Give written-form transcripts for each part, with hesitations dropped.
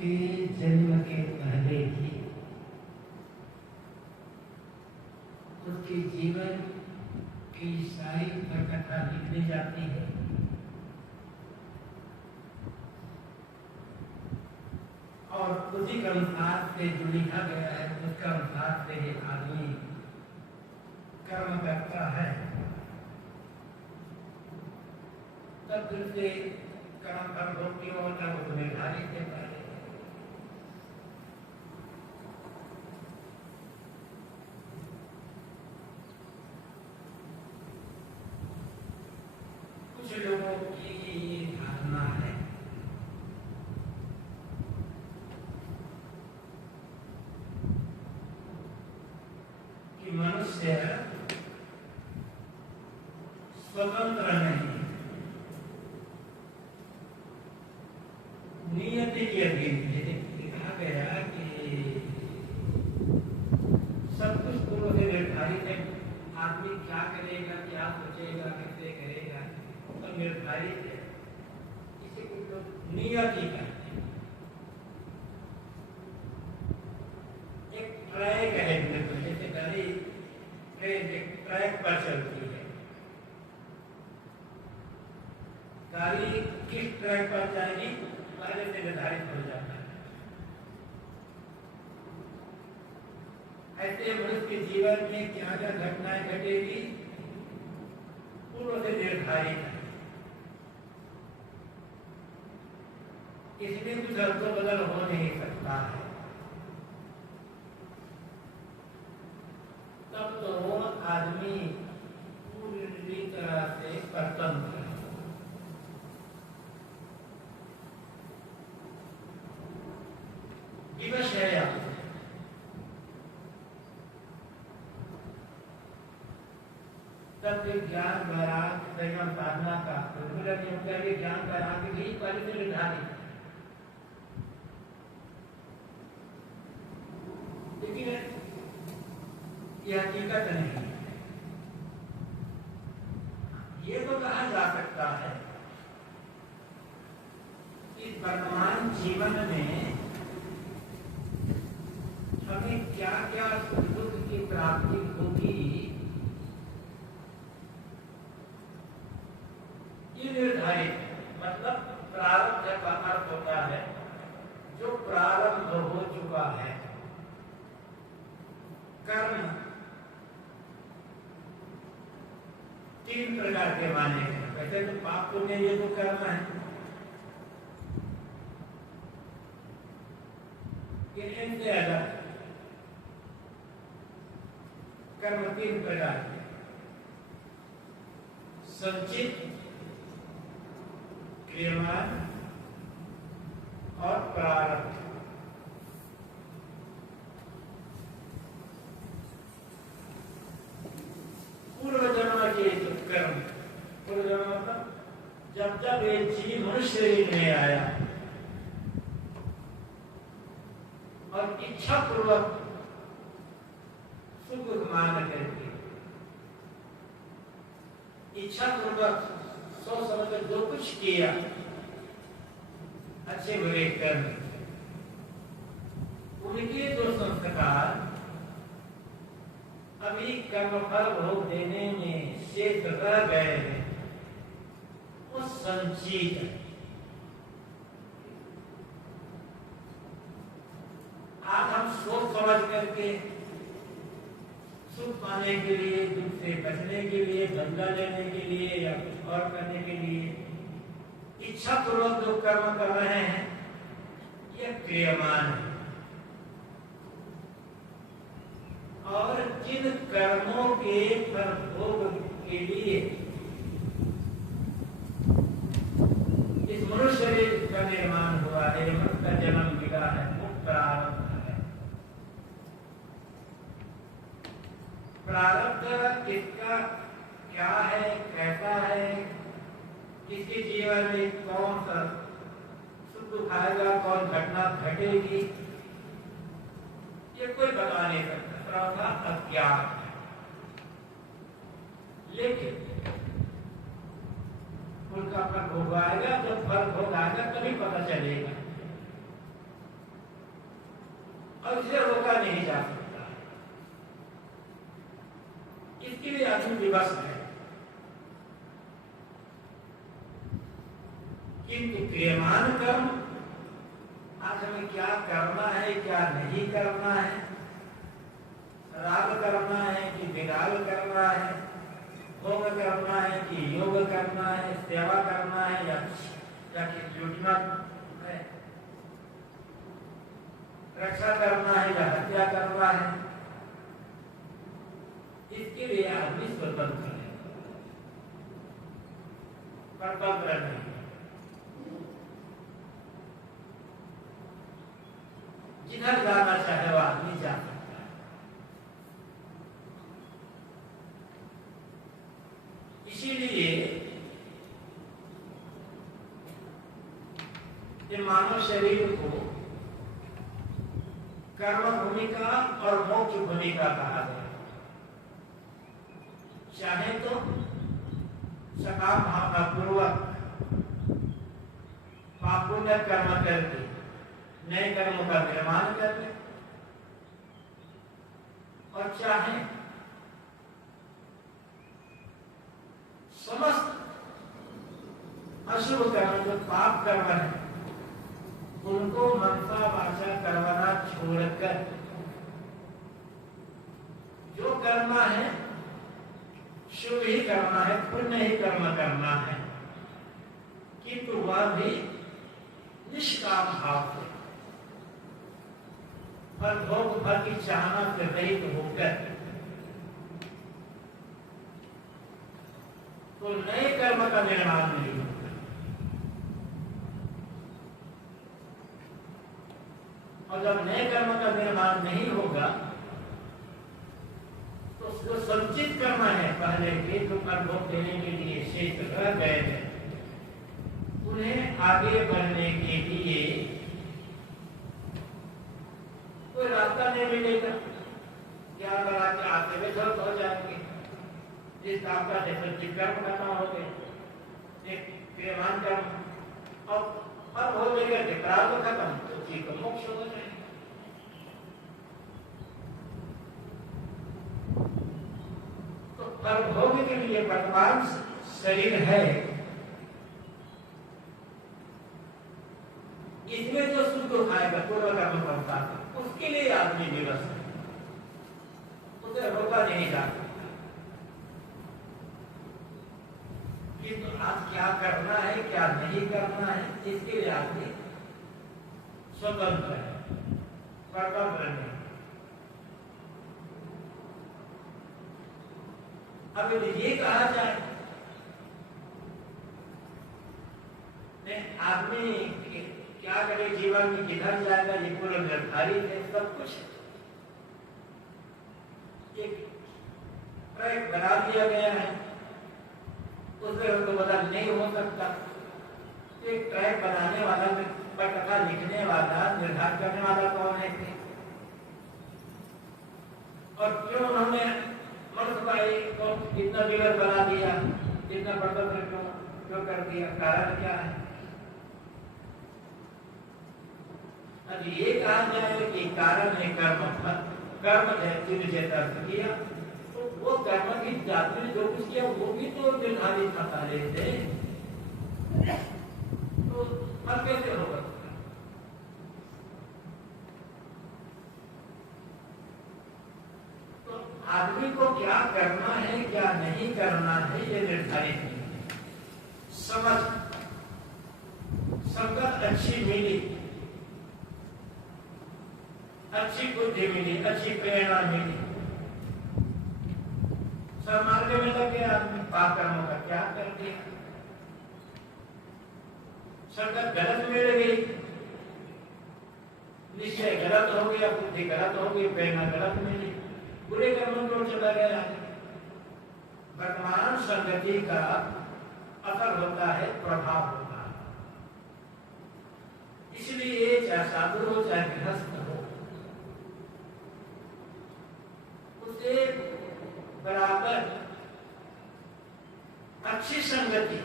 के जन्म के पहले ही उसके जीवन की सारी प्रकथा लिख ली जाती है। और उसी के अनुसार से जो लिखा गया है उसका अनुसार से ही आदमी कर्म करता है। तब फिर से कर्म फल भोग्य होता है, वो निर्धारित है पहले। कुछ लोगों की ये धारणा है कि मनुष्य स्वतंत्र नहीं, नियति के अधीन। लिखा गया कि सब कुछ पूर्व से निर्धारित है। आदमी क्या करेगा, क्या सोचेगा, कैसे करेगा, तो निर्धारित है। इसे कुछ लोग नियति कहते हैं। एक ट्रैक है, जैसे गाड़ी ट्रैक पर चलती है। गाड़ी किस ट्रैक पर जाएगी पहले से निर्धारित हो जाता है। ऐसे मनुष्य के जीवन में क्या क्या घटनाएं घटेगी पूर्व से निर्धारित है। इसमें कुछ अदल बदल हो नहीं सकता है। तब तो आदमी पूरी तरह से स्वतंत्र है। विवश है या तब ज्ञान वैराग संयम साधना का ज्ञान वैराग भी पहले से निर्धारित है। लेकिन यह हकीकत नहीं है। ये तो कहा जा सकता है कि वर्तमान जीवन में हमें क्या क्या सुख की प्राप्ति होगी, ये निर्धारित है। मतलब प्रारब्ध का अर्थ होता है जो प्रारंभ हो चुका है। कर्म तीन प्रकार के माने हैं। वैसे तो पाप पुण्य ये तो कर्म है, इनसे अलग कर्म तीन प्रकार के: संचित, क्रियमान और प्रारब्ध। पूर्व जन्म के कर्म, पूर्व जन्म मतलब जब जब ये जीव मनुष्य शरीर में आया और इच्छा पूर्वक सुख मान करके, इच्छा पूर्वक सोच समझ जो कुछ किया, अच्छे बुरे कर्म, उनके जो संस्कार अभी कर्म फल भोग देने में शेष रह गए हैं, वो संचित है। आज हम सोच समझ करके सुख पाने के लिए, दुख से बचने के लिए, बदला लेने के लिए या कुछ और करने के लिए इच्छा पूर्वक जो कर्म कर रहे हैं, यह क्रियमान है। और जिन कर्मों के फल भोग के लिए इस मनुष्य शरीर का निर्माण हुआ है, मनुष्य का जन्म मिला है, वो प्रारब्ध है। प्रारब्ध किसका क्या है, कैसा है, किसके जीवन में कौन सा सुख दुख आएगा, कौन घटना घटेगी, ये कोई बता नहीं सकता, सर्वथा अज्ञात है। लेकिन उनका फल भोग आएगा, जब फल भोग आएगा तभी पता चलेगा। और इसे रोका नहीं जा सकता। इसके लिए आदमी विवश है। किंतु क्रियमान कर्म, आज हमें क्या करना है क्या नहीं करना है, राग करना है कि विराग करना है, भोग करना है कि योग करना है, सेवा करना है या किस योजना है, रक्षा करना है या हत्या करना है, इसके लिए आदमी स्वतंत्र है, परतंत्र नहीं। जिधर जाना चाहे वो आदमी जा सकता है। इसीलिए ये मानव शरीर को कर्म भूमिका और मोक्ष भूमिका कहा गया। चाहे तो सकाम भावना पूर्वक पाप पुण्य कर्म करके नए कर्मों का निर्माण कर ले, और चाहे समस्त अशुभ कर्म जो पाप कर्म है उनको मनसा वाचा करवाना छोड़कर जो करना है शुभ ही करना है, पुण्य ही कर्म करना है, किंतु वह भी निष्काम भाव से और भोग फल की चाहना से रहित होकर, तो नए कर्म का निर्माण नहीं होता। और जब नए कर्म का निर्माण नहीं होगा तो जो संचित कर्म है पहले के जो भोग देने के लिए शेष रह गए हैं उन्हें आगे बढ़ने के लिए कोई रास्ता नहीं मिलेगा। क्या करा के आते हुए ध्वस्त हो जाएंगे। जिस काम का जैसे कर्म करना हो गए, एक क्रियमान कर्म अब हो जाएगा, प्रारब्ध खत्म तो जी को मोक्ष हो जाएगा। तो परभोग के लिए वर्तमान शरीर है, इसमें जो सुख दुखाएगा पूर्व कर्म करता है उसके लिए आदमी विवश है, उसे रोका नहीं जा सकता। किंतु आज क्या करना है क्या नहीं करना है इसके लिए आदमी स्वतंत्र है, परतंत्र नहीं। अब यदि ये कहा जाए आदमी क्या करे, जीवन में किधर जाएगा, ये पूरा निर्धारित है, सब कुछ एक ट्रैक बना दिया गया है, उसमें हमको बदल नहीं हो सकता। एक ट्रैक बनाने वाला, पटकथा लिखने वाला, निर्धारित करने वाला कौन है? और क्यों उन्होंने मनुष्य को इतना विवर बना दिया, इतना प्रदर्शन क्यों कर दिया, कारण क्या है? अब ये कहा जाए कि कारण है कर्म फल, कर्म जैसा किया तो वो कर्म की जाति ने जो कुछ किया वो भी तो निर्धारित था पहले से, तो फल कैसे होगा? तो आदमी को क्या करना है क्या नहीं करना है ये निर्धारित नहीं। समझ संगत अच्छी मिली, अच्छी बुद्धि मिली, अच्छी प्रेरणा मिली, सन्मार्ग में लग गया आदमी, पाप कर्मों का क्या कर दिया, संगत गलत मिल गई, निश्चय गलत हो गया, बुद्धि गलत हो गई, प्रेरणा गलत मिली, बुरे कर्मों की ओर चला गया। वर्तमान संगति का असर होता है, प्रभाव होता है। इसलिए चाहे साधु हो चाहे गृहस्थ हो, उसे बराबर अच्छी संगति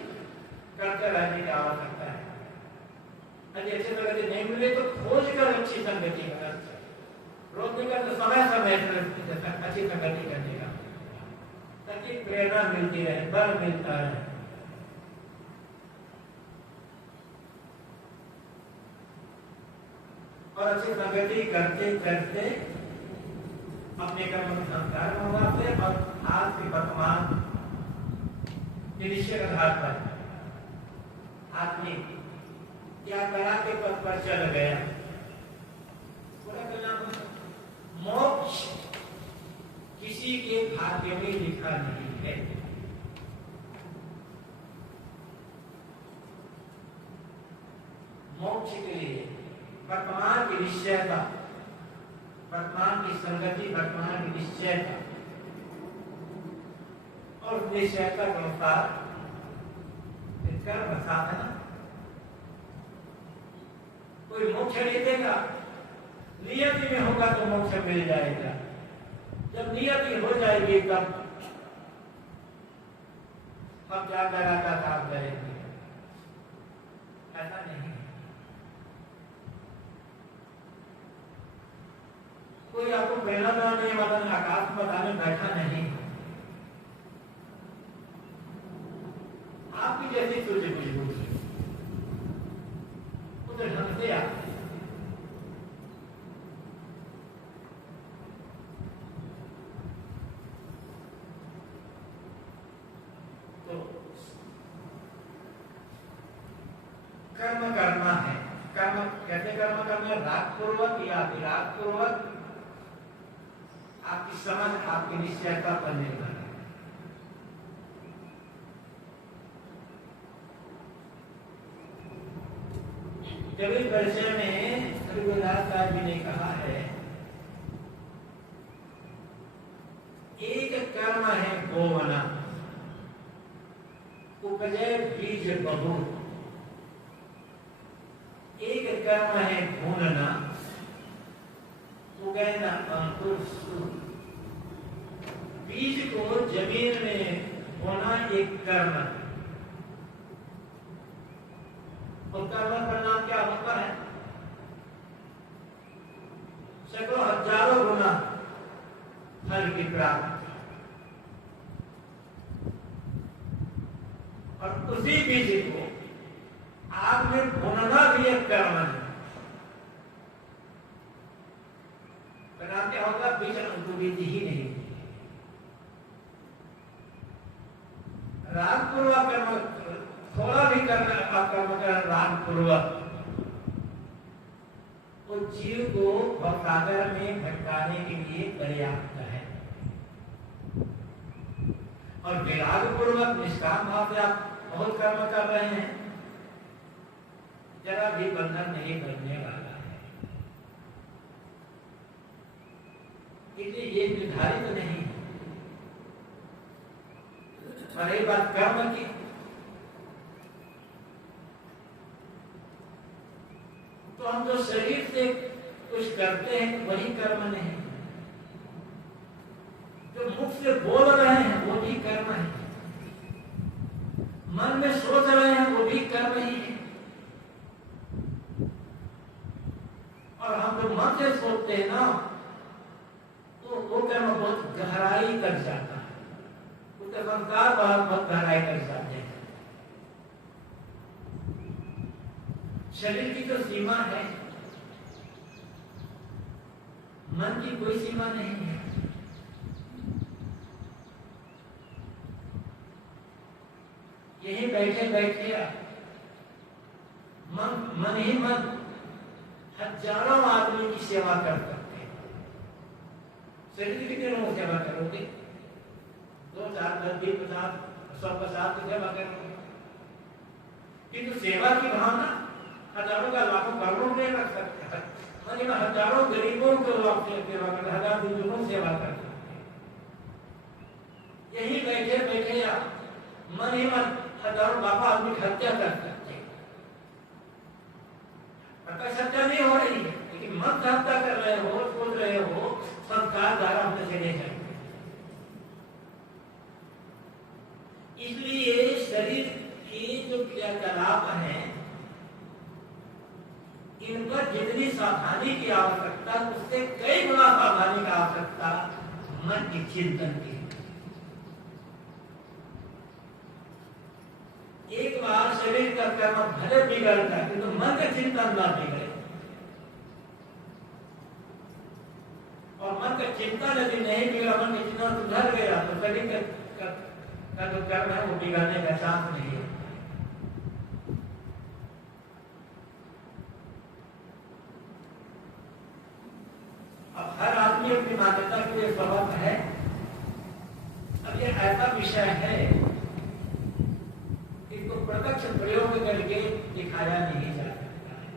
करते रहने की आवश्यकता है। यदि अच्छी संगति नहीं मिले तो खोज कर अच्छी संगति करना चाहिए। रोकने का तो समय समय अच्छी संगति करने का, ताकि प्रेरणा मिलती रहे, बल मिलता रहे। और अच्छी संगति करते करते अपने कर्म में संस्कार होते और आज के वर्तमान निश्चय आधार पर आदमी क्या करा के पद पर चल गया। मोक्ष किसी के भाग्य में लिखा नहीं है। मोक्ष के लिए वर्तमान की निश्चयता, वर्तमान की संगति, वर्तमान की निश्चयता और निश्चयता के अनुसार कर्म साधना। कोई मोक्ष नहीं देगा, नियति में होगा तो मोक्ष मिल जाएगा। जब नियति हो जाएगी तब हम क्या लगातार काम करेंगे, ऐसा नहीं। कोई आपको प्रेरणा नहीं, मतलब आकाश बताने बैठा नहीं, आपकी जैसी सोचे बुझ उधर ढंग से आप तो कर्म करना है। कर्म कैसे कर्म करना है? राग पूर्वक या विराग पूर्वक, आपकी समझ, आपकी निश्चयता पर निर्भर है। जब इस परिचय में श्री गुरुदास साहब जी ने कहा है, एक कर्म है गोवना, उपजे बीज बहु। एक कर्म है भूनना, उगे न अंकुर सूर। बीज को जमीन में बोना एक कर्म है। और कर्म परिणाम क्या होता है? सैकड़ों हजारों गुना फल की प्राप्ति। और उसी बीज को आग में भूनना भी एक कर्म है। परिणाम क्या होगा? बीज अंकुरित ही नहीं। राग पूर्वक कर्म, थोड़ा भी कर्म कर राग पूर्वक, वो जीव को भवसागर में भटकाने के लिए पर्याप्त है। और विराग पूर्वक निष्काम भाव से आप बहुत कर्म कर रहे हैं, जरा भी बंधन नहीं बनने वाला है। इसलिए ये निर्धारित नहीं। और एक बात कर्म की, तो हम जो शरीर से कुछ करते हैं वही कर्म नहीं। जो मुख से बोल रहे हैं वो भी कर्म है। मन में सोच रहे हैं वो भी कर्म ही है। और हम जो मन से सोचते हैं ना, तो वो कर्म बहुत गहराई तक जाता है। उसका संस्कार बहुत गहराई तक जाते हैं। शरीर की तो सीमा है, मन की कोई सीमा नहीं है। यही बैठे बैठे मन ही मन हजारों आदमी की सेवा कर सकते हैं। शरीर की कितने लोगों की सेवा करोगे? 2, 4, 10, 20, 50, 100 की सेवा करोगे। किंतु सेवा की भावना हजारों का, लाखों, करोड़ों में रख सकते हैं। हजारों गरीबों को सेवा कर, हजार बुजुर्गों सेवा कर सकते हैं। यही बैठे बैठे मन ही मन हजारों बाबा आदमी हत्या कर सकते हैं। प्रत्यक्ष हत्या नहीं हो रही है, लेकिन मन से हत्या कर रहे हो, सोच रहे हो, संस्कार धारा अपने से नहीं सकते। इसलिए शरीर की जो क्रियाकलाप है, इन पर जितनी सावधानी की आवश्यकता, उससे कई गुना सावधानी की आवश्यकता मन के चिंतन की। एक बार शरीर का कर्म भले बिगड़ता है, किंतु मन का चिंतन न बिगड़े। और मन का चिंतन यदि नहीं बिगड़ा, मन का चिंतन सुधर गया, तो शरीर का जो कर्म है वो बिगड़ने का चांस नहीं है। अब हर आदमी अपनी मान्यता के लिए सबक है। अब ये ऐसा विषय है, इसको प्रत्यक्ष प्रयोग करके दिखाया नहीं जा सकता है।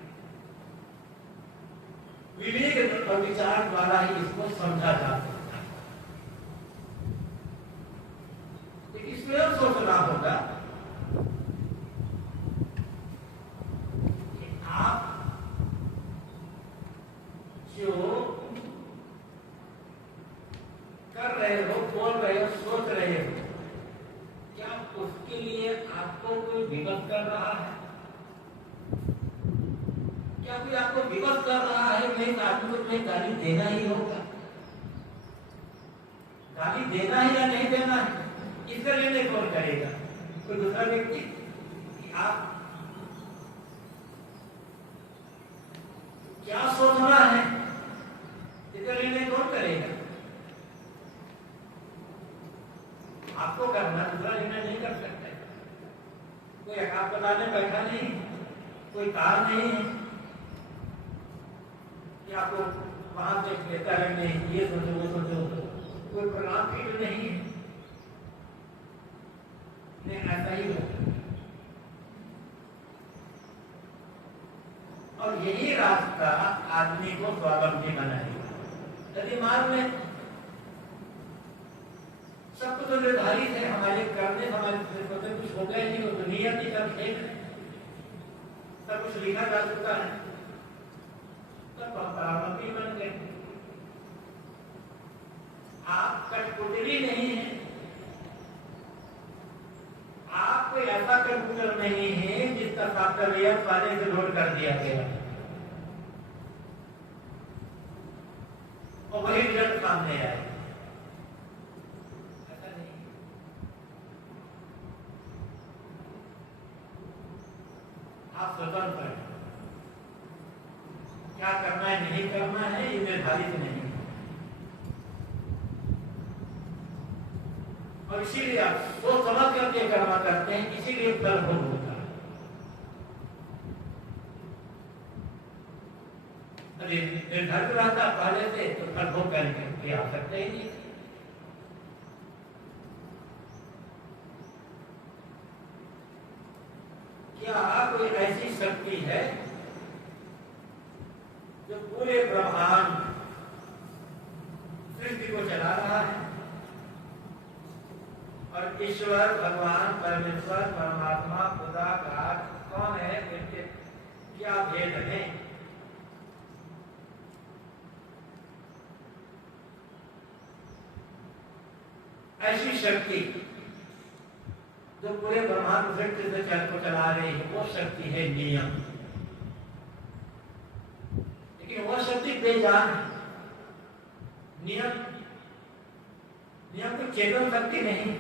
विवेक और विचार द्वारा ही इसको समझा जा सकता है। लेकिन स्वयं सोचना होगा कि आप जो कर रहे हो, बोल रहे हो, सोच रहे हो, क्या उसके लिए आपको कोई विवश कर रहा है? क्या कोई आपको विवश कर रहा है? नहीं, आदमी को तुम्हें गाली देना ही होगा। गाली देना है या नहीं देना है, इसका निर्णय कौन करेगा? कोई दूसरा व्यक्ति? आप क्या सोचना है, इसका निर्णय कौन करेगा? आपको करना, दूसरा निर्णय नहीं कर सकते। कोई आकाश बताने बैठा नहीं, कोई तार नहीं है कि आपको वहां से लेता है, नहीं ये सोचो वो सोचो, कोई प्रणाम फील्ड नहीं है। नहीं, ऐसा ही होगा। और यही रास्ता आदमी को स्वावलंबी बनाएगा। यदि मान में सब कुछ तो निर्धारित है, हमारे करने, हमारे कुछ हो गया नहीं, वो नियत ही का खेल है, सब कुछ लिखा जा चुका है, तब परावलंबी बन गए। आप कठपुतली नहीं है, आप कोई ऐसा कंप्यूटर नहीं है जिसका सॉफ्टवेयर पहले से लोड कर दिया गया और वही रिजल्ट सामने आए। आप स्वतंत्र हैं, क्या करना है नहीं करना है ये निर्धारित नहीं है। और इसीलिए आप सोच समझ करके कर्म करते हैं, इसीलिए फल भोग होता है। यदि निर्धारित रहता पहले से तो फल भोग करके आ सकते ही नहीं। क्या कोई ऐसी शक्ति है जो पूरे ब्रह्मांड सृष्टि को चला रहा है? और ईश्वर, भगवान, परमेश्वर, परमात्मा, खुदा, God कौन है? इनके क्या भेद है? ऐसी शक्ति जो पूरे ब्रह्मांड सृष्टि से को चला रही है, वो शक्ति है नियम। लेकिन वो शक्ति बेजान है। नियम कोई चेतन शक्ति नहीं।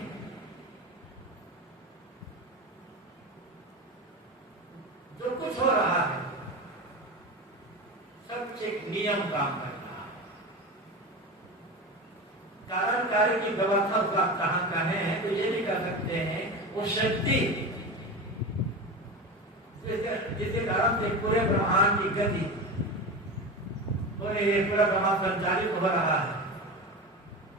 जो कुछ हो रहा है सब एक नियम काम कर रहा है। कारण कार्य की व्यवस्था उसका कहां कहें है तो ये भी कर सकते हैं, वो शक्ति जिसके कारण से पूरे ब्रह्मांड की गति, पूरा ब्रह्मांड संचालित हो रहा है,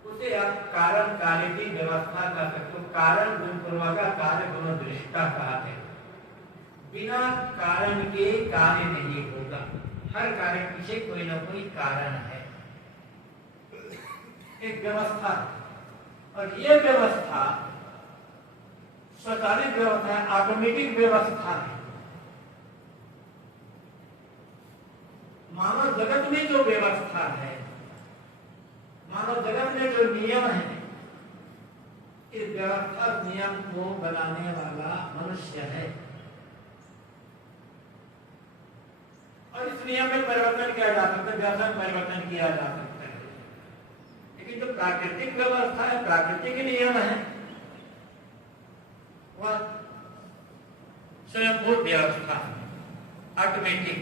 उसे आप कारण कार्य की व्यवस्था कर सकते हो। कारण गुण पूर्वक कार्य गुण दृष्टा कहते हैं। बिना कारण के कार्य नहीं होगा। हर कार्य पीछे कोई ना कोई कारण है, एक व्यवस्था। और ये व्यवस्था स्वचालित व्यवस्था है, ऑटोमेटिक व्यवस्था है। मानव जगत में जो व्यवस्था है, मानव जगत में जो नियम है, इस व्यवस्था नियम को बनाने वाला मनुष्य है। और इस नियम में परिवर्तन किया जा सकता है, व्यवस्था में परिवर्तन किया जा सकता है। लेकिन जो प्राकृतिक व्यवस्था है, प्राकृतिक नियम है, वह स्वयंभूत व्यवस्था, ऑटोमेटिक,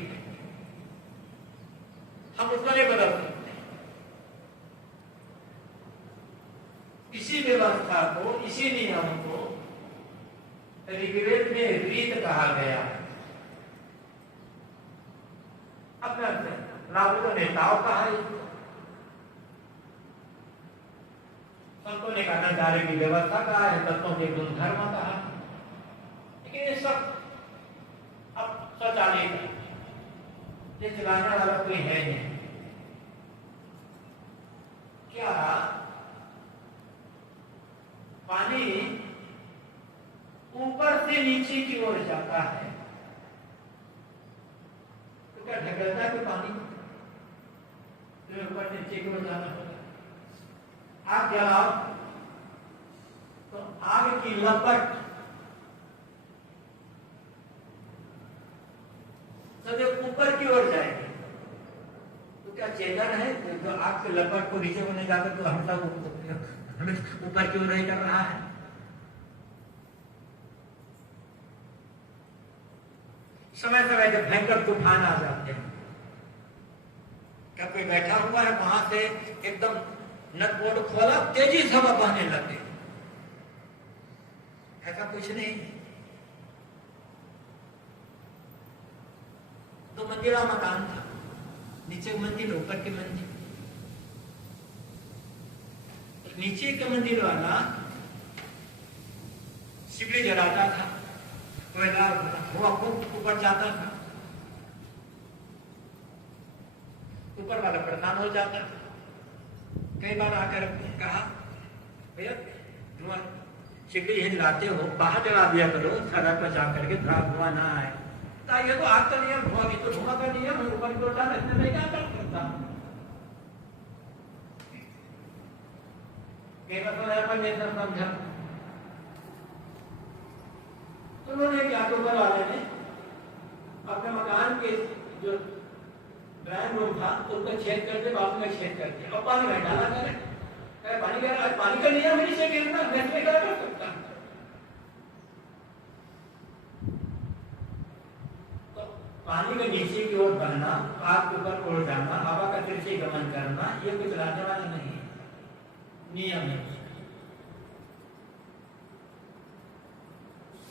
हम उसको नहीं बदल सकते। इसी व्यवस्था को, इसी नियम को ऋग्वेद में रीत कहा गया है। अपने रावण नेताओं कहा है, संतों ने कहा कार्य की व्यवस्था कहा है, तत्वों के गुणधर्म कहा। लेकिन ये सब अब स्वचालित है, ये चलाने वाला कोई है नहीं। क्या पानी ऊपर से नीचे की ओर जाता है तो क्या ढकेलता है कोई पानी तो ऊपर से नीचे की ओर जाना होगा। आग जलाओ तो आग की लपट सदैव ऊपर की ओर जाएगी। तो क्या चेतन है जो आग की लपट को नीचे होने जाकर तो हमें ऊपर की ओर नहीं कर रहा है। समय समय जब भयंकर तूफान आ जाते हैं, क्या कोई बैठा हुआ है वहां से एकदम नट बोल्ट खोला, तेजी से हवा बहने लगे, ऐसा कुछ नहीं। तो मंजिला मकान था, नीचे मंजिल, ऊपर की मंजिल। नीचे के मंदिर वाला सिगड़ी जलाता था, कोयला धुआं खूब ऊपर जाता था, ऊपर वाला परेशान हो जाता था। कई बार आकर कहा, भैया धुआं सिगड़ी ही जलाते हो, बाहर जला दिया करो, सड़क पर जा करके धुआं ना आए। ये तो आग का नियम, धुआं भी तो धुआं का नियम है, ऊपर की ओर जाना, इसमें मैं क्या कर सकता हूं। समझा तो उन्होंने क्या, ऊपर वाले ने अपने मकान के जो ड्राइंग रूम था उसको छेद कर दिया, बाथरूम में छेद कर दिया और पानी में डाला करें। पानी का, पानी का नियम है नीचे गिरना, मैं इसमें क्या कर सकता हूं। तो पानी के नीचे की ओर बहना, आग के ऊपर उड़ जाना, हवा का तिरछे गमन करना, ये कुछ चलाने वाला नहीं है, नियम है।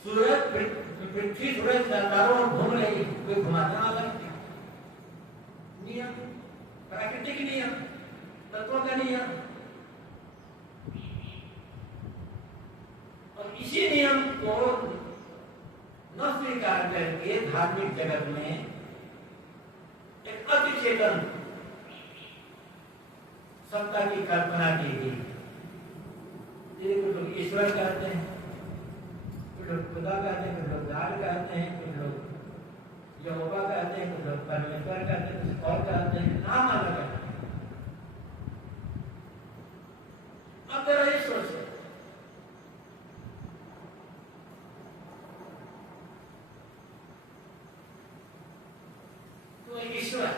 सूरज पृथ्वी सूरज चारों ओर घूम रही, कोई घुमाने वाला नहीं। नियम, प्राकृतिक नियम, तत्वों का नियम। और इसी नियम को न स्वीकार करके धार्मिक जगत में एक अति चेतन सत्ता की कल्पना की गई। कुछ लोग ईश्वर कहते हैं, कुछ लोग खुदा कहते हैं, कुछ लोग गाड कहते हैं, कुछ लोग यहोवा कहते हैं, कुछ लोग परमेश्वर कहते हैं, कुछ और कहते हैं, नाम अलग है। अब जरा ये सोचो, तो ईश्वर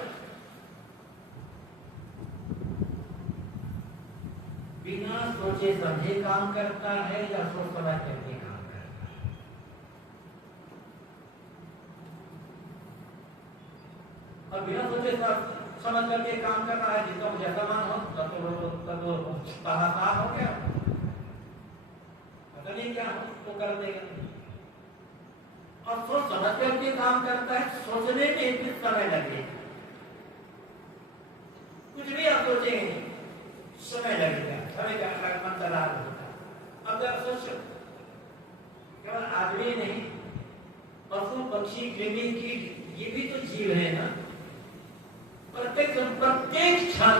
बिना सोचे समझे काम करता है या सोच समझ करके काम करता है? और बिना सोचे समझ करके काम कर रहा है, जिसका मुझे समान हो तो पाना हो गया, पता नहीं क्या हो तो कर देगा। और सोच समझ करके काम करता है, सोचने में इतनी समय लगेगा, कुछ भी आप सोचेंगे समय लगेगा, समय का अंतराल होता है। अब जरा सोचो, केवल आदमी नहीं, पशु पक्षी कृमि कीट ये भी तो जीव है ना। प्रत्येक क्षण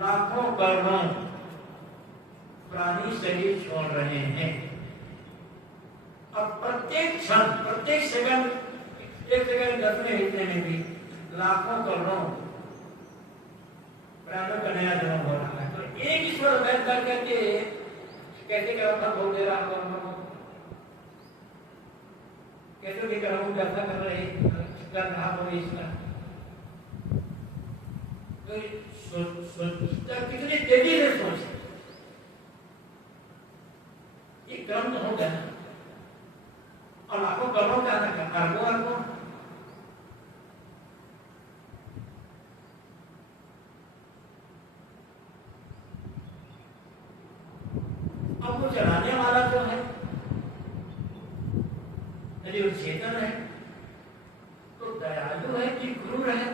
लाखों करोड़ों प्राणी शरीर छोड़ रहे हैं, और प्रत्येक क्षण, प्रत्येक सेकंड, एक सेकंड 10वें हिस्से में भी लाखों करोड़ों प्राणों का नया जन्म हो रहा है। तो एक ईश्वर बैठ करके कैसे क्या भोग दे रहा है? कैसे भी करूँ कैसा कर रहे कर रहा हो इसका कितनी तेजी से सोच ये क्रम तो हो गया और लाखों करोड़ का अरबों अरबों अब वो चलाने वाला जो है यदि वो चेतन है तो दयालु है कि क्रूर है?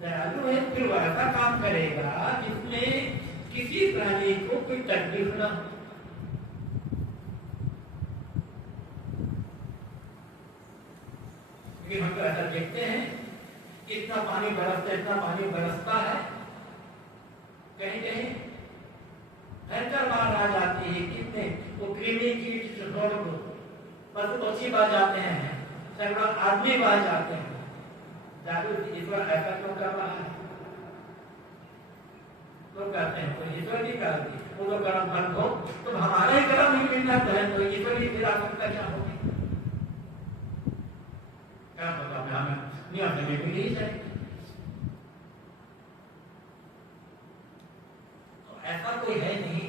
दयालु है फिर वह ऐसा काम करेगा जिसमें किसी प्राणी को कोई तकलीफ ना हो। लेकिन हम तो ऐसा देखते हैं इतना पानी बरसता है कहीं कहीं भयंकर बाढ़ आ जाती है। कितने वो कृमि कीट रोग पशु पक्षी बह जाते हैं, सैकड़ों आदमी बह जाते हैं। ईश्वर ऐसा क्यों कर रहा है? तो कहते हैं तो ईश्वर की करती वो तो कर्म फल हो तो हमारा ही कर्म ही मिलना है तो ईश्वर की फिर आवश्यकता क्या होगी? क्या पता हमें नियम में मिल ही जाए। तो ऐसा कोई है नहीं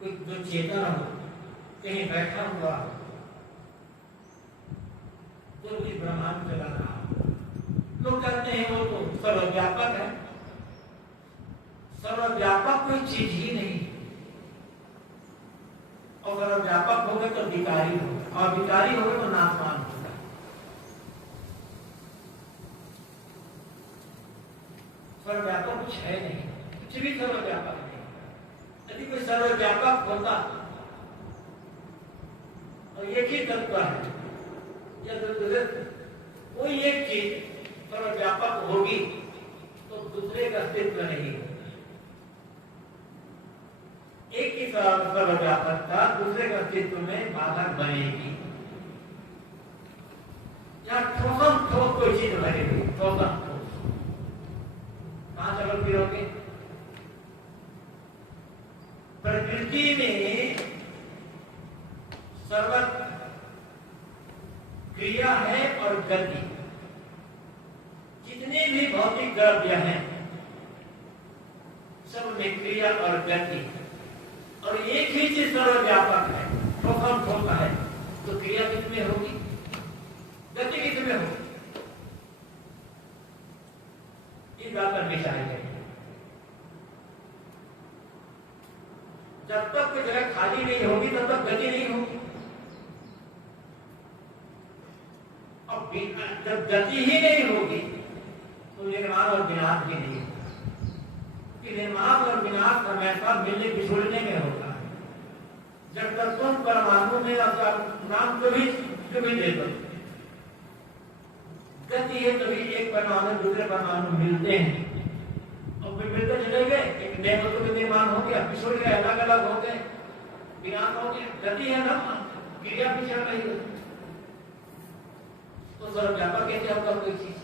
कोई जो चेतन हो कहीं बैठा हुआ जो भी ब्रह्मांड चला रहा हो। लोग कहते हैं वो तो सर्वव्यापक है। सर्वव्यापक कोई चीज ही नहीं और सर्वव्यापक हो गए तो विकारी होगा और विकारी हो गए तो नाशवान होगा। सर्वव्यापक कुछ है नहीं, कुछ भी सर्वव्यापक नहीं। यदि कोई सर्वव्यापक होता और एक ही तत्व है या कोई एक चीज सर्वव्यापक होगी तो दूसरे का अस्तित्व नहीं होगा। एक ही सर्वव्यापकता दूसरे का अस्तित्व में बाधक बनेगी। या ठोसम ठोस कोई चीज बनेगी, ठोसम ठोस कहां चलो फिरोगे? प्रकृति में सर्वत्र क्रिया है और गति। जितने भी भौतिक द्रव्य हैं सब में क्रिया और गति और एक ही चीज सर्वव्यापक है, ठोकम ठोका है तो क्रिया किसमें होगी, गति किसमें होगी? इस बात पर विचार करें। जब तक कोई जगह खाली नहीं होगी तब तक गति नहीं होगी और जब गति ही नहीं होगी तो निर्माण और विनाश भी नहीं होगा। कि निर्माण और विनाश हमेशा मिलने बिछुड़ने में होता है। जब तक तुम परमाणु में नाम कभी कभी दे दो गति है तभी एक परमाणु दूसरे परमाणु मिलते हैं और फिर मिलते चले गए, एक नए वस्तु का निर्माण हो गया, बिछुड़ गए, अलग अलग हो गए, विनाश हो गया। गति है ना, क्रिया भी चल रही है तो सर्वव्यापक कैसे होगा कोई चीज?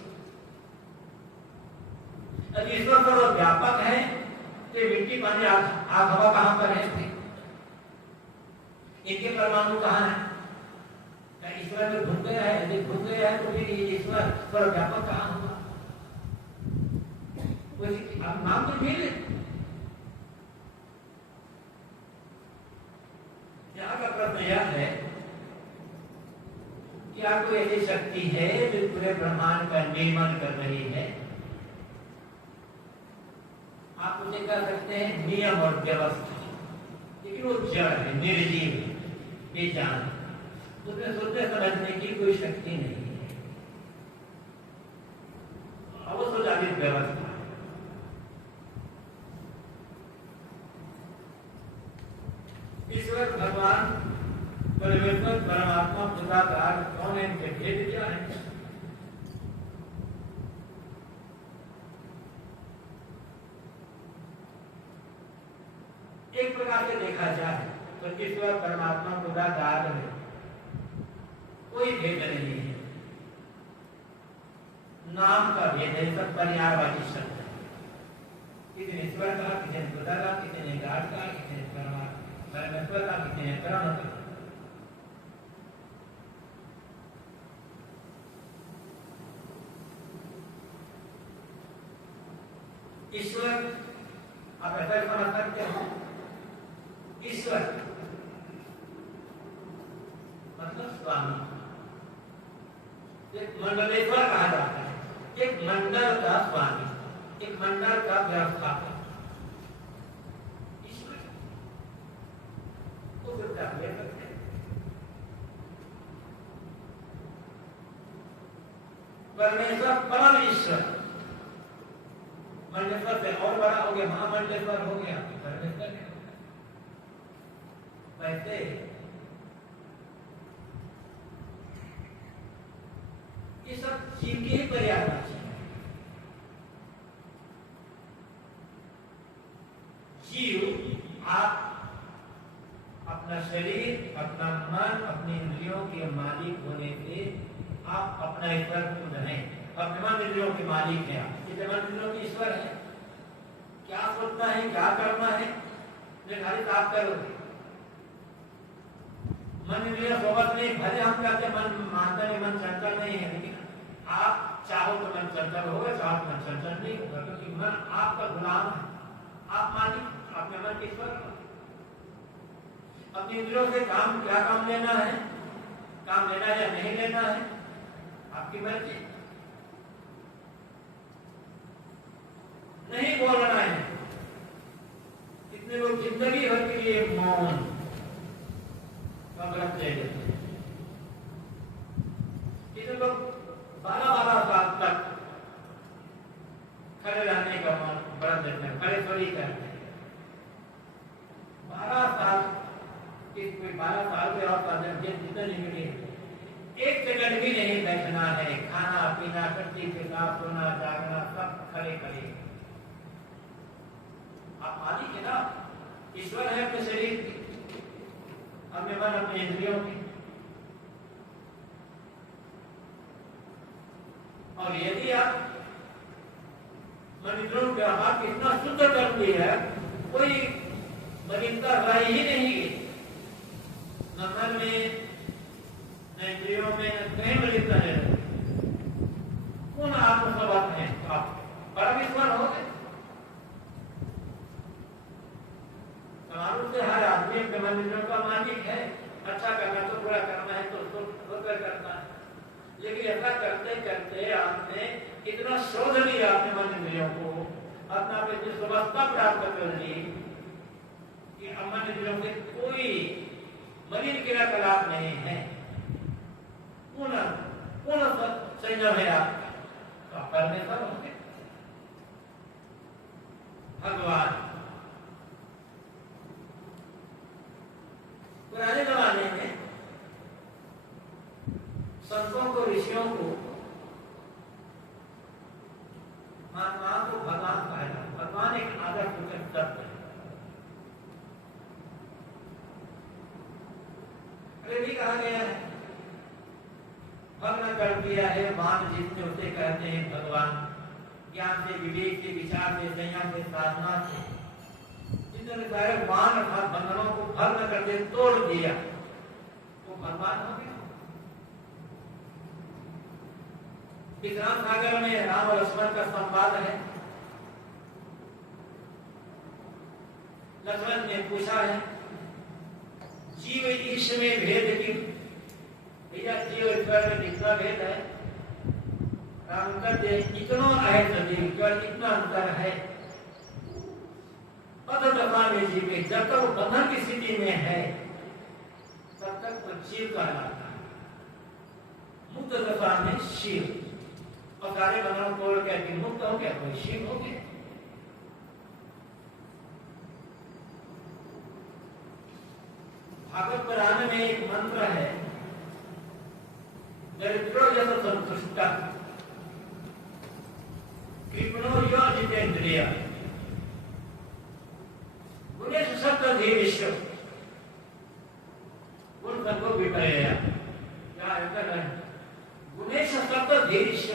यदि ईश्वर सर्वव्यापक है तो मिट्टी पानी आग हवा कहां पर है? इनके परमाणु कहां है? ईश्वर में घुस गया है, यदि घुस गया है तो फिर ईश्वर सर्वव्यापक कहां होगा? नाम तो भेद है। यहाँ का प्रश्न यह है क्या कोई ऐसी शक्ति है जो पूरे ब्रह्मांड का नियमन कर रही है? आप उसे कह सकते हैं नियम और व्यवस्था, लेकिन वो जड़ है, निर्जीव है, बेजान, उसमें सोचने समझने की कोई शक्ति नहीं है। वो स्वचालित व्यवस्था है। ईश्वर भगवान परमेश्वर परमात्मा पिता कौन है? इनके भेद क्या है? एक प्रकार से देखा जाए तो ईश्वर परमात्मा खुदा दाद में कोई भेद नहीं है। नाम का भेद है, सब पर्यायवाची शब्द है। किसी ने ईश्वर कहा, किसी ने खुदा कहा, किसी ने गाड कहा, किसी ने परमेश्वर का, किसी ने परम का। ईश्वर आप ऐसा समझ सकते हो, ईश्वर मतलब स्वामी, एक मंडलेश्वर कहा जाता है, एक मंडल का स्वामी, एक मंडल का व्यवस्थापक ईश्वर को ले सकते हैं। परमेश्वर परम ईश्वर, मंडलेश्वर से और बड़ा हो गया, महामंडलेश्वर हो गया, परमेश्वर वैसे ये सब जीव की ही पर्यायवाची है। जीव आप अपना शरीर, अपना मन, अपने इंद्रियों के मालिक होने से आप अपना ईश्वर खुद हैं, अपने मन इंद्रियों के मालिक हैं। आप कितने मन इंद्रियों के ईश्वर हैं? क्या सोचना है, क्या करना है, निर्धारित आप करोगे। मन इंद्रियों सोबत नहीं, भले हम कहते मन मानते नहीं, मन चंचल नहीं है, लेकिन आप चाहो तो मन चंचल होगा, चाहो तो मन चंचल नहीं होगा, क्योंकि मन आपका गुलाम है, आप मालिक, अपने मन के ईश्वर। अपनी इंद्रियों से काम, क्या काम लेना है, काम लेना या नहीं लेना है, आपकी मर्जी। नहीं बोलना है, इतने लोग जिंदगी भर के लिए मौन व्रत ले लेते हैं। इतने लोग 12-12 साल तक खड़े रहने का व्रत लेते हैं, खड़े थोड़ी करते हैं। 12 साल, कोई 12 साल के और जितने निकले, एक सेकंड भी नहीं बैठना है, खाना पीना, करती पेशाब, सोना जागना, सब खड़े खड़े। आप मालिक है ना, ईश्वर है अपने शरीर की, अपने मन, अपने इंद्रियों की। और यदि आप मन इंद्रियों के हाथ इतना शुद्ध कर दिया है, कोई मलिनता रह ही नहीं है, न मन में, न इंद्रियों में, न कहीं मलिनता नहीं रहती। कौन आत्मस्वभाव है? आप परमेश्वर हो गए। से हर आदमी अपने मन इंद्रियों का मालिक है। अच्छा करना तो बुरा करना है तो होकर करना है, लेकिन ऐसा करते करते आपने इतना शोध लिया अपने मन इंद्रियों को, अपना विश्वस्ता प्राप्त कर ली कि मन इंद्रियों से कोई मलिन क्रियाकलाप नहीं है। पूर्ण संयम है आपका, परमेश्वर होंगे भगवान। पुराने जमाने में संतों को, ऋषियों को, महात्माओं को भगवान कहा जाता। भगवान एक आदर्श शब्द है। अरे भी कहा गया है, भग्न कर दिया है मान जिसने, उसे कहते हैं भगवान। ज्ञान से, विवेक से, विचार से, संयम से, साधना से जिन्होंने सारे मान अर्थात बंधनों को भग्न कर दे, तोड़ दिया, वो भगवान हो गया। विक्रांत सागर में राम और लक्ष्मण का संवाद है। लक्ष्मण ने पूछा है, जीव ईश में भेद क्यों? भैया जीव ईश्वर में जितना भेद है, राम कहते इतना है, केवल इतना अंतर है। दशा में जीव में जब तक वो बंधन की स्थिति में है तब तक वो जीव कहलाता है। मुक्त दशा में शिव, और सारे बंधनों तोड़ के मुक्त हो गया, कोई शिव हो गया। भागवत पुराण में एक मंत्र है, दरिद्रो यत संतुष्ट कृपणो यो जितेन्द्रिय गुणेश सप्तधीविष्य गुण सर्व विपर्यय। क्या है? गुणेश सप्तधीविष्य,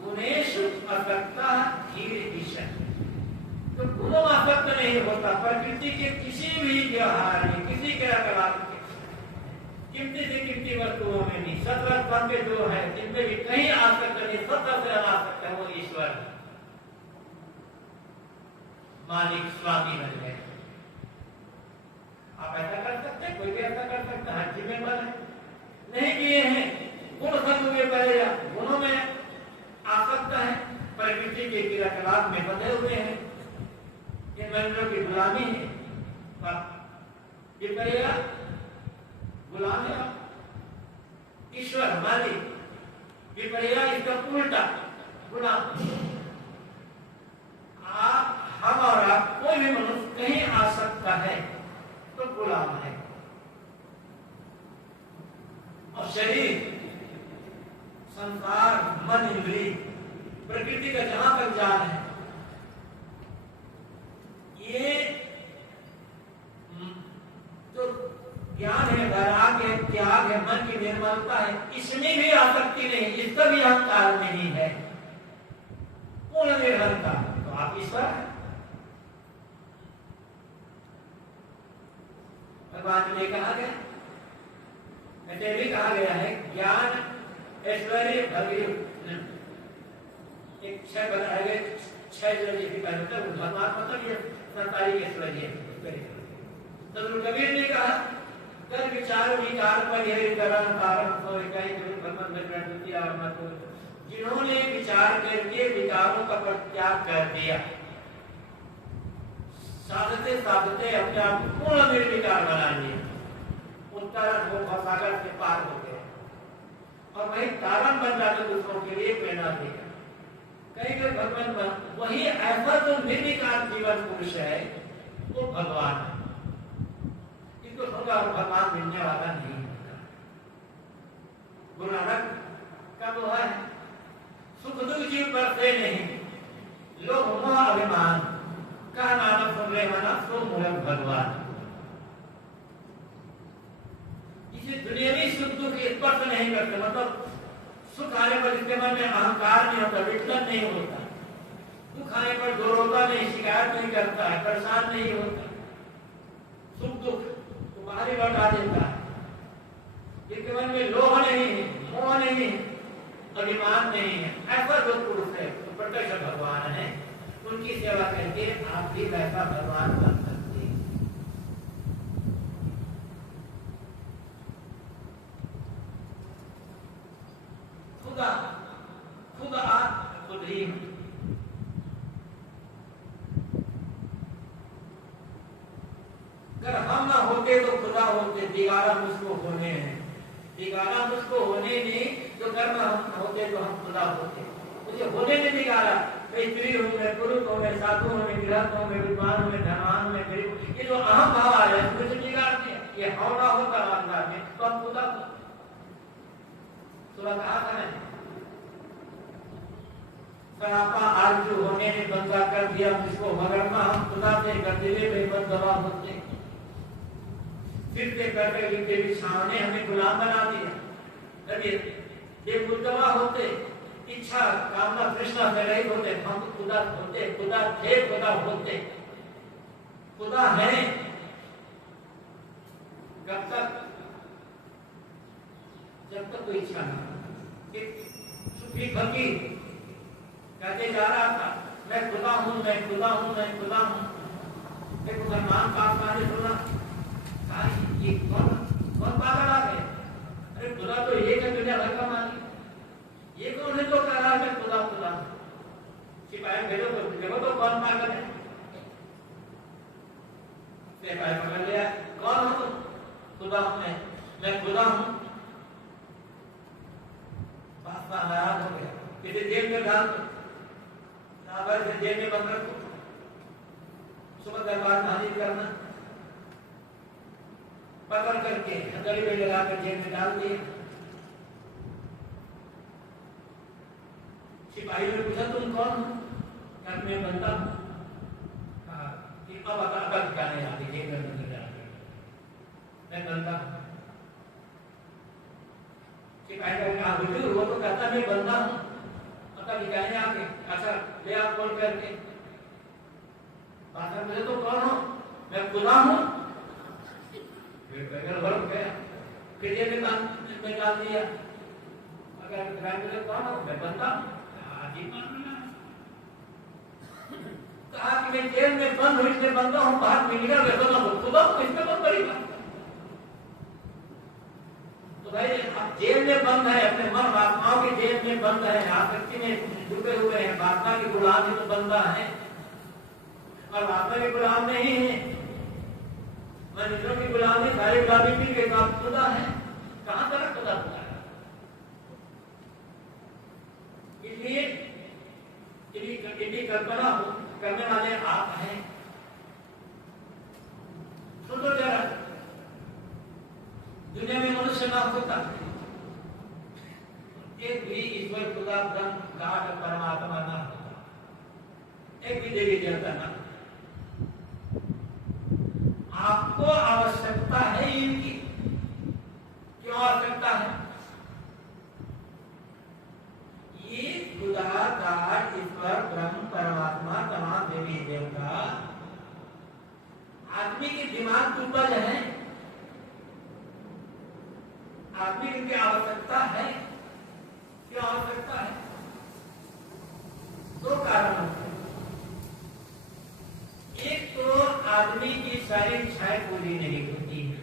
गुणेश असक्ता धीर ईश्वर। तो गुणों आसक्त नहीं होता, प्रकृति के किसी भी व्यवहार में, किसी क्रियाकलाप में, कीमती से कीमती वस्तुओं में नहीं, सत्र संग जो है जिनमें भी कहीं आसक्त नहीं, सत्र से अनासक्त है, वो ईश्वर। मालिक स्वामी बन गए। आप ऐसा कर सकते हैं, कोई भी ऐसा कर सकता है, हर चीज में बल है। नहीं किए हैं, गुण संग में पड़ेगा, गुणों में आ सकता है, प्रकृति के क्रियाकलाप में बंधे हुए हैं, इन मंत्रों की गुलामी है। ये करेगा गुलाम है ईश्वर मालिक, ये करेगा इसका उल्टा गुलाम। हम और आप कोई भी मनुष्य कहीं आ सकता है तो गुलाम है। और शरीर, संसार, मन, इंद्रिय, प्रकृति का जहां तक जान है, ये जो ज्ञान है, वैराग है, त्याग है, मन की निर्मलता है, इसमें भी आसक्ति नहीं, इसका भी अहंकार नहीं है, पूर्ण निर्भरता। तो आप ईश्वर हैं। भगवान ने कहा गया, ऐसे भी कहा गया है, ज्ञान ऐश्वर्य भगवान एक छह बताए गए, छह भगवान मतलब ये संसारिक ऐश्वर्य है। तो कबीर ने कहा, कर विचार विकार पर यह करण कारण तो जिन्होंने विचार करके विकारों का परित्याग कर दिया, साधते साधते अपने आप को पूर्ण निर्विकार बना लिया, उत्तरण वो भवसागर से पार हो गए और वही कारण बन जाते दूसरों के लिए प्रेरणा देगा। कहीं कहीं भगवान वही ऐसा जो निर्विकार जीवन पुरुष है वो भगवान है। इसको होगा और भगवान मिलने वाला नहीं होगा। गुरु नानक का दोहा है, सुख दुख जीव पर से नहीं, लोभ मोह अभिमान का नानक सुन रहे माना सो मूलक भगवान। इसे दुनियावी सुख दुख स्पर्श नहीं करते, मतलब सुख आने पर इसके मन में अहंकार नहीं होता, विचलन नहीं होता, दुख आने पर जोर होता नहीं, शिकायत नहीं करता है, परेशान नहीं होता, सुख दुख तो बाहरी लौटा देता है। जिसके मन में लोभ नहीं है, मोह नहीं है, अभिमान नहीं है, ऐसा जो पुरुष है तो प्रत्यक्ष भगवान है। उनकी सेवा करके आप भी वैसा भगवान बन सकते हैं। खुदा खुद आप खुद ही अगर हम ना होते तो खुदा होते, दिगारा मुझको होने हैं, दिगारा मुझको होने में जो कर्म हम होते तो हम खुदा होते। मुझे होने में दिगारा, स्त्री हूं मैं, पुरुष हूं मैं, साधु हूं मैं, गृहस्थ हूं मैं, विद्वान हूं मैं, धनवान हूं मैं, गरीब, ये जो अहम भाव आ रहा है मुझे बिगाड़ दिया। ये होना होता अंदर में तो हम खुदा हो। सुना कहा था सरापा आरजू होने ने बंदा कर दिया मुझको, मगर हम खुदा से गर्दिले में बददवा होते, फिर से करके उनके बिछाने हमें गुलाम बना दिया। तभी ये मुद्दवा होते, इच्छा कामना तृष्णा से रहित होते, हम खुदा होते, खुदा थे, खुदा होते, खुदा है। कब तक? जब तक कोई इच्छा ना। सुखी फकीर कहते जा रहा था, मैं खुदा हूं, मैं खुदा हूं, मैं खुदा हूं। एक मुसलमान का आपने सुना, ये कौन पागल आ गए? अरे खुदा तो एक है, दुनिया भर का मालिक। ये कौन है जो कह रहा है खुदा खुदा? सिपाही भेजो तो देखो तो कौन पागल है। सिपाही पकड़ लिया, कौन हो तुम? खुदा हूं मैं खुदा हूं। बादशाह नाराज हो गया, किसी जेल में डाल दो, से जेल में बंद रखो, सुबह दरबार में हाजिर करना, पकड़ करके गली में लगाकर जेल में डाल दिए। सिपाही ने पूछा तुम कौन हो? मैं बनता हूं। अब अकल ठिकाने आती जेल में बंद जाकर मैं बनता हूं। सिपाही ने कहा हुजूर वो तो कहता मैं बनता हूं, अकल ठिकाने आके अच्छा ले आप कॉल करके बात कर, तो कौन हो? मैं खुदा हूं। फिर ये में डाल दिया, अगर कौन हो? मैं बनता हूं। कहा कि मैं जेल में बंद हूं, इसलिए बंद हूं, बाहर में निकल गया तो खुदा को इसमें बंद करेगा। तो भाई आप जेल में बंद है, अपने मन वासनाओं के जेल में बंद है, आसक्ति में डूबे हुए हैं, वासना के गुलाम ही तो बंदा है, और वासना के गुलाम नहीं है, मनुष्यों की गुलामी, सारी गुलामी भी के साथ खुदा है। कहां तक खुदा खुदा है? इसलिए इनकी कल्पना करने वाले आप हैं। सुनो जरा, दुनिया में मनुष्य ना होता, एक भी ईश्वर खुदा ब्रह्म गॉड परमात्मा ना होता, एक भी देवी देवता ना। आपको आवश्यकता है इनकी। क्यों आवश्यकता है? ये खुदा गॉड ईश्वर ब्रह्म परमात्मा तमाम देवी देवता आदमी के दिमाग की उपज है, आदमी की आवश्यकता है। क्यों आवश्यकता है? दो कारण हैं। एक तो आदमी की सारी इच्छाएं पूरी नहीं होती है,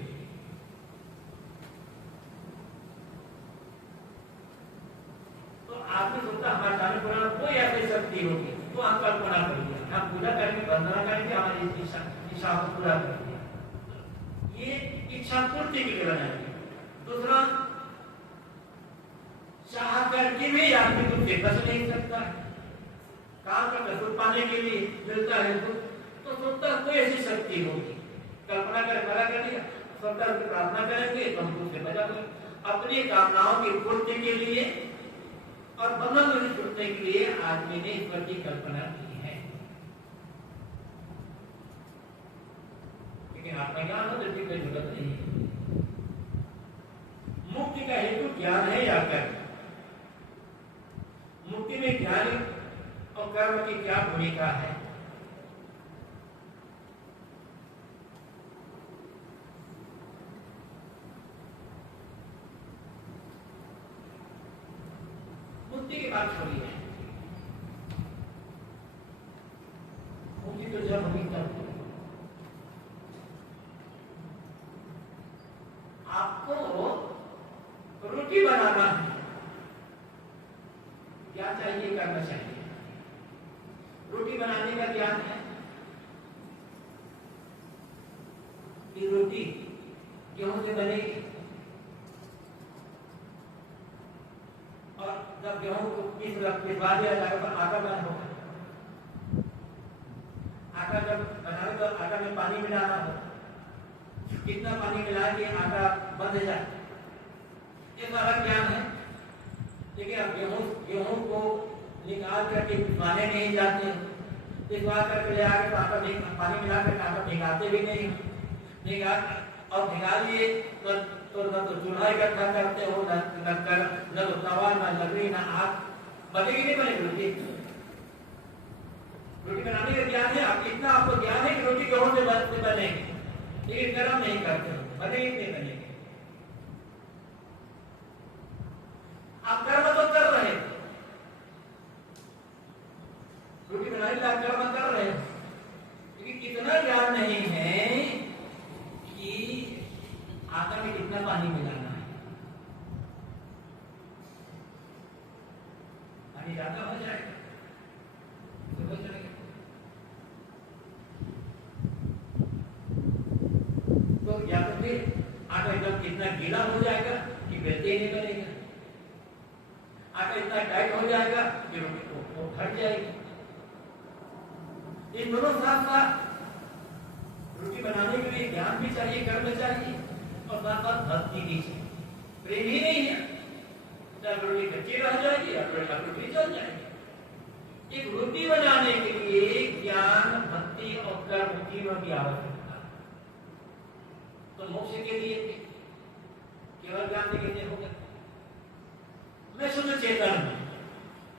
तो आदमी सोचता हमारे जाने पूरा कोई ऐसी शक्ति होगी तो हम कल्पना करेंगे, हम पूजा करेंगे, वंदना करेंगे, हमारी इच्छा को पूरा करेंगे। ये इच्छा पूर्ति के लिए बनाएंगे। दूसरा, चाह करके भी आदमी को बच नहीं सकता, काम का कसूर पाने के लिए मिलता है तो सोचता कोई ऐसी शक्ति होगी, कल्पना कर भला कर दिया, सोचता प्रार्थना करेंगे तो हम उससे बचा देंगे। अपनी कामनाओं की पूर्ति के लिए और बंधन में छूटने के लिए आदमी ने ईश्वर की कल्पना की है। लेकिन आत्मज्ञान हो तो कोई जरूरत नहीं है। मुक्ति का हेतु ज्ञान है या कर्म? मुक्ति में ज्ञान और कर्म की क्या भूमिका है? मुक्ति की बात छोड़िए, मुक्ति तो जब होगी तब। आपको रोटी बनाना है, क्या चाहिए? करना चाहिए। रोटी बनाने का ज्ञान है कि रोटी गेहूं से बनेगी, और जब गेहूं को पिसवा दिया जाएगा तो आटा बना होगा। आटा जब बनाने तो आटा में पानी मिलाना हो, कितना पानी मिला के आटा बन जाए, ये सारा ज्ञान है। लेकिन अब गेहूं को निकाल करके भिगवाने नहीं जाते, भिगवा करके ले आके तो आटा पानी मिला करके आटा भिगाते भी नहीं, भिगा और भिगा लिए तो न तो चूल्हा इकट्ठा करते हो, न तो तवा, न लकड़ी, न आग, बनेगी नहीं बनेगी रोटी। रोटी बनाने का ज्ञान है, अब इतना आपको ज्ञान है कि रोटी गेहूं से बनेगी, लेकिन गर्म नहीं करते हो, बनेगी नहीं बनेगी। आप कर्म तो कर रहे, रोटी बनाने का कर्म कर रहे, लेकिन इतना ज्ञान नहीं है कि आटा में कितना पानी मिलाना है। पानी ज्यादा हो जाएगा तो हो जाएगा, तो या तो फिर आटा एकदम कितना गीला हो जाएगा कि बेलते ही नहीं बनेगा, आटा इतना टाइट हो जाएगा कि रोटी को फट जाएगी। इन दोनों साथ साथ रोटी बनाने के लिए ज्ञान भी चाहिए, कर्म चाहिए, और साथ साथ भक्ति भी चाहिए। प्रेम ही नहीं है, जब रोटी कच्ची रह जाएगी या रोटी जल जाएगी। एक रोटी बनाने के लिए ज्ञान, भक्ति और कर्म तीनों की आवश्यकता है। तो मोक्ष के लिए केवल ज्ञान से कैसे होगा? मैं शुद्ध चेतन हूं,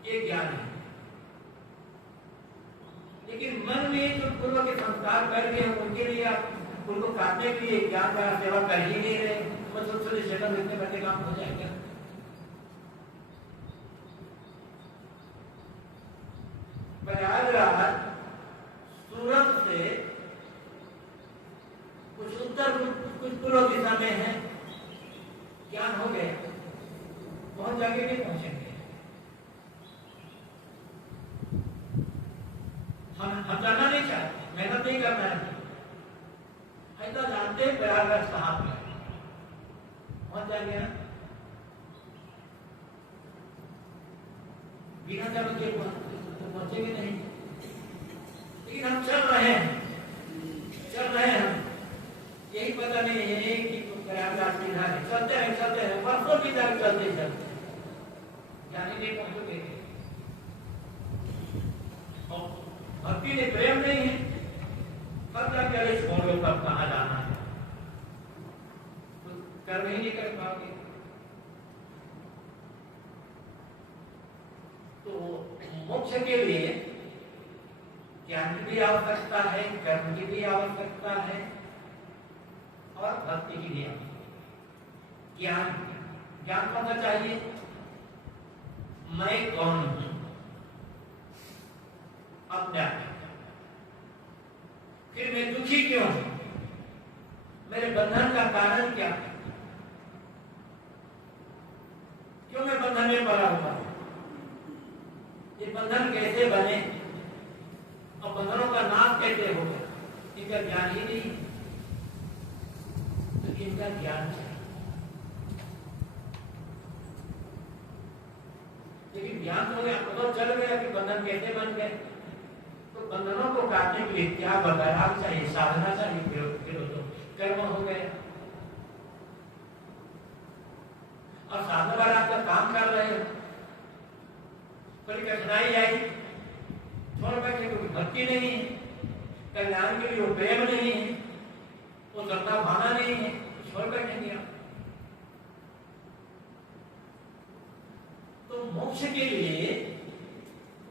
ये ज्ञान है, लेकिन मन में जो पूर्व के संस्कार कर गए उनके लिए आप उनको काटने के लिए ज्ञान का सेवा कर ही नहीं रहे, तो शुद्ध चेतन इतने करके काम हो जाएगा। प्रयागराज जगह नहीं पहुंचेंगे। हम जाना नहीं चाहते, मेहनत नहीं करना है, ऐसा जानते हैं प्रयागराज कहाँ पे पहुंच जाएंगे ना, बिना जब के पहुंचेंगे नहीं। लेकिन हम चल रहे हैं हम, यही पता नहीं है कि प्रयागराज किधर है। चलते हैं वर्षों की तरह चलते जाने नहीं पहुंचोगे। भक्ति में प्रेम नहीं है, तब जाके अरे छोड़ो कब कहाँ जाना है, तो कर्म ही नहीं कर पाओगे। तो मोक्ष के लिए ज्ञान की भी आवश्यकता है, कर्म की भी आवश्यकता है और भक्ति की भी आवश्यकता। ज्ञान कौन सा चाहिए? मैं कौन हूं, अज्ञान। फिर मैं दुखी क्यों हूं, मेरे बंधन का कारण क्या है, क्यों मैं बंधन में पड़ा हुआ हूं, ये बंधन कैसे बने और बंधनों का नाश कैसे होगा, इनका ज्ञान ही नहीं। तो इनका ज्ञान चाहिए। लेकिन ज्ञान तो आपको तो चल गया कि बंधन कैसे बन गए, तो बंधनों को काटने के लिए क्या वैराग चाहिए, साधना चाहिए, फिर तो कर्म हो गए। और साधना वैराग का काम कर रहे हो, कोई कठिनाई आई छोड़ बैठे, कोई भक्ति नहीं है, कल्याण के लिए वो प्रेम नहीं है, वो श्रद्धा भावना नहीं है, छोड़ बैठेंगे आप। तो मोक्ष के लिए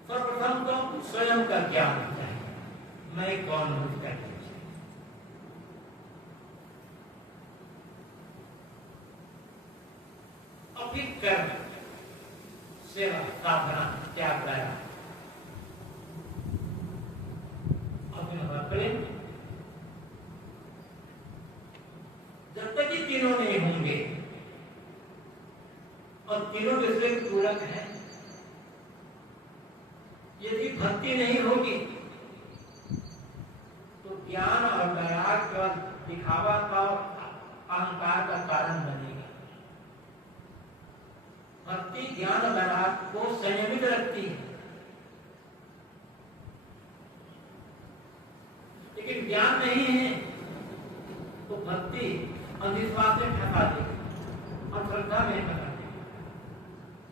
सर्वप्रथम तो स्वयं का ज्ञान चाहिए, मैं कौन हूं इसका ज्ञान चाहिए। और फिर कर्म, सेवा, साधना, त्याग, दया, प्रेम। जब तक ये तीनों नहीं होंगे और तीनों दूसरे पूरक हैं, यदि भक्ति नहीं होगी तो ज्ञान और वैराग केवल दिखावा का अहंकार का कारण बनेगा। भक्ति ज्ञान और वैराग को संयमित रखती है, लेकिन ज्ञान नहीं है तो भक्ति अंधविश्वास में फंसा देगी और श्रद्धा में फंसा देगी,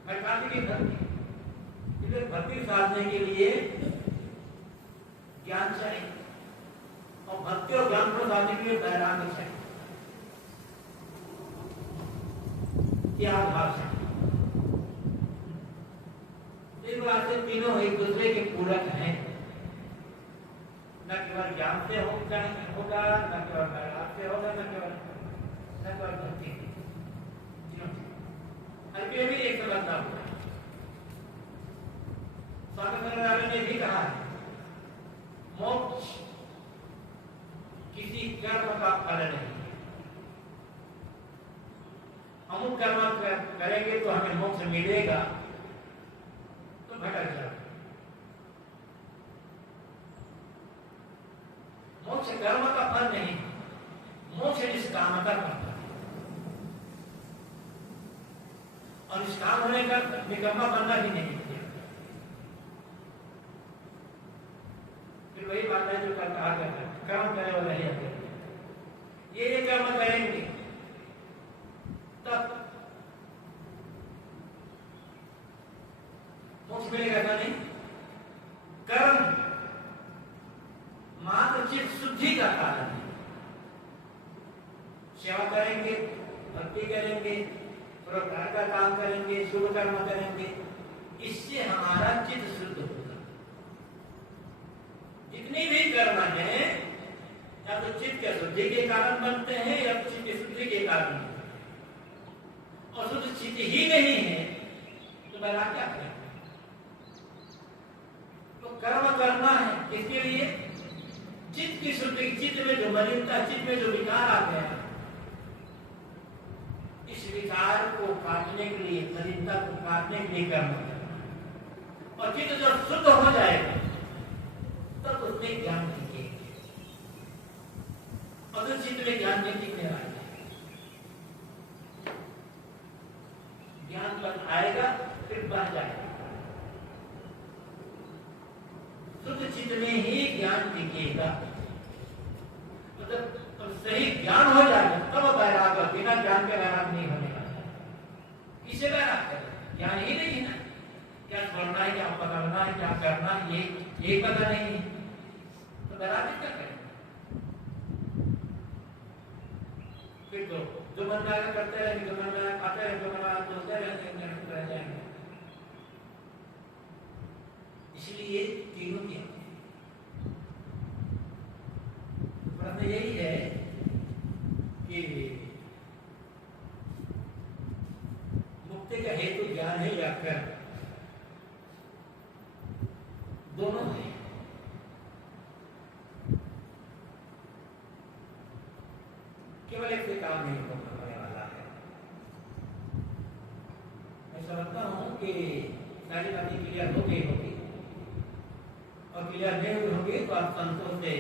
फंसा देगी भक्ति। इसलिए भक्ति साधने के लिए ज्ञान चाहिए और भक्ति और ज्ञान को साधने के लिए वैराग्य चाहिए, त्याग भाव चाहिए। इस बात से तीनों एक दूसरे के पूरक हैं। न केवल ज्ञान से होगा, न केवल वैराग से होगा, न केवल भक्ति। भी एक समझना होगा। स्वामी नारायण ने भी कहा है, मोक्ष किसी कर्म का फल नहीं है। हम कर्म करेंगे तो हमें मोक्ष मिलेगा, तो भटक जाओ। मोक्ष कर्म का फल नहीं, मोक्ष निष्कामता का फल। और निष्काम होने का निकम्मा बनना ही नहीं। फिर वही बात है जो कल कहा गया था, कर्म करे और नहीं करे। ये कर्म करेंगे तब मोक्ष मिलेगा, ऐसा नहीं। कर्म मात्र चित्त शुद्धि का कारण है। सेवा करेंगे, भक्ति करेंगे, परोपकार का काम करेंगे, शुभ कर्म करेंगे, इससे हमारा चित्त शुद्ध होगा। जितनी भी कर्म है या तो चित्त के शुद्धि के कारण बनते हैं या चित्त की शुद्धि के कारण बनते हैं। और शुद्ध चित्त ही नहीं है तो बना क्या करें? तो कर्म करना है किसके लिए? चित्त की शुद्धि, चित्त में जो मलिनता, चित्त में जो विकार आ गया, इसलिए विकार को काटने के लिए, मलिनता को काटने के लिए कर्म करना। और चित्त जब शुद्ध हो जाएगा तब उसमें ज्ञान टिकेगा। और उस चित्त में ज्ञान नहीं टिकने वाला, ज्ञान बन आएगा फिर बन जाएगा। शुद्ध चित्त में ही ज्ञान टिकेगा। मतलब सही ज्ञान हो जाएगा तब वैराग, बिना ज्ञान के वैराग नहीं होने वाला। किसे वैराग करें? ज्ञान ही नहीं है ना, क्या छोड़ना है, क्या पकड़ना है, क्या करना है, ये पता नहीं है, तो वैराग क्या करें? फिर तो जो मन में करते रहेंगे, जो मन में खाते रहेंगे, जो मन में बोलते रहेंगे, रह जाएंगे। इसलिए तीनों की प्रश्न यही है कि मुक्ति का हेतु ज्ञान है या कर्म? दोनों है। केवल एक से काम नहीं होने वाला है। मैं समझता हूं कि सारी बातें क्लियर हो गई होगी, और क्लियर नहीं हुई होगी तो आप संतोष से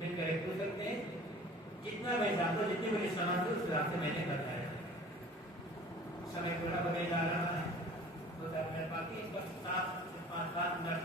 मिलकर पूछ सकते हैं। जितना मैं जानता हूं, जितनी मेरी समझ है उस हिसाब से मैंने बताया। समय पूरा बदल जा रहा है, तो बाकी बस 7 से 5 मिनट